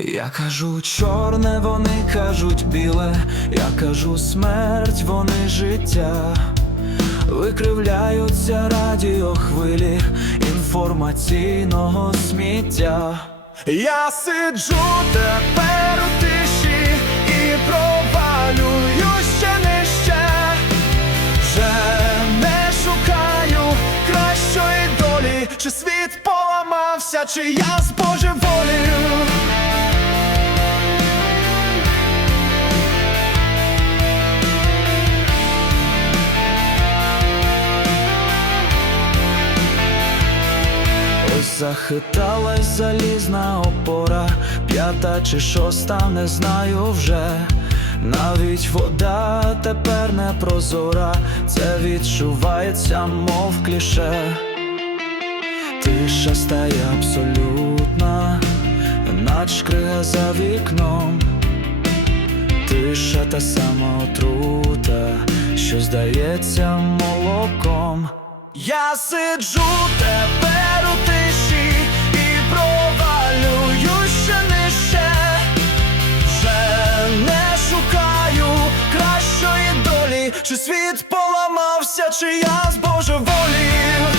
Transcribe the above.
Я кажу чорне, вони кажуть біле, я кажу смерть, вони життя. Викривляються радіохвилі інформаційного сміття. Я сиджу тепер у тиші і провалюю ще нижче. Вже не шукаю кращої долі, чи світ поламався, чи я збожеволію. Захиталась залізна опора, п'ята чи шоста, не знаю вже. Навіть вода тепер не прозора, це відчувається, мов кліше. Тиша стає абсолютна, нач крига за вікном. Тиша та сама отрута, що здається молоком. Я сиджу тепер чи світ поламався, чи я з Божої волі.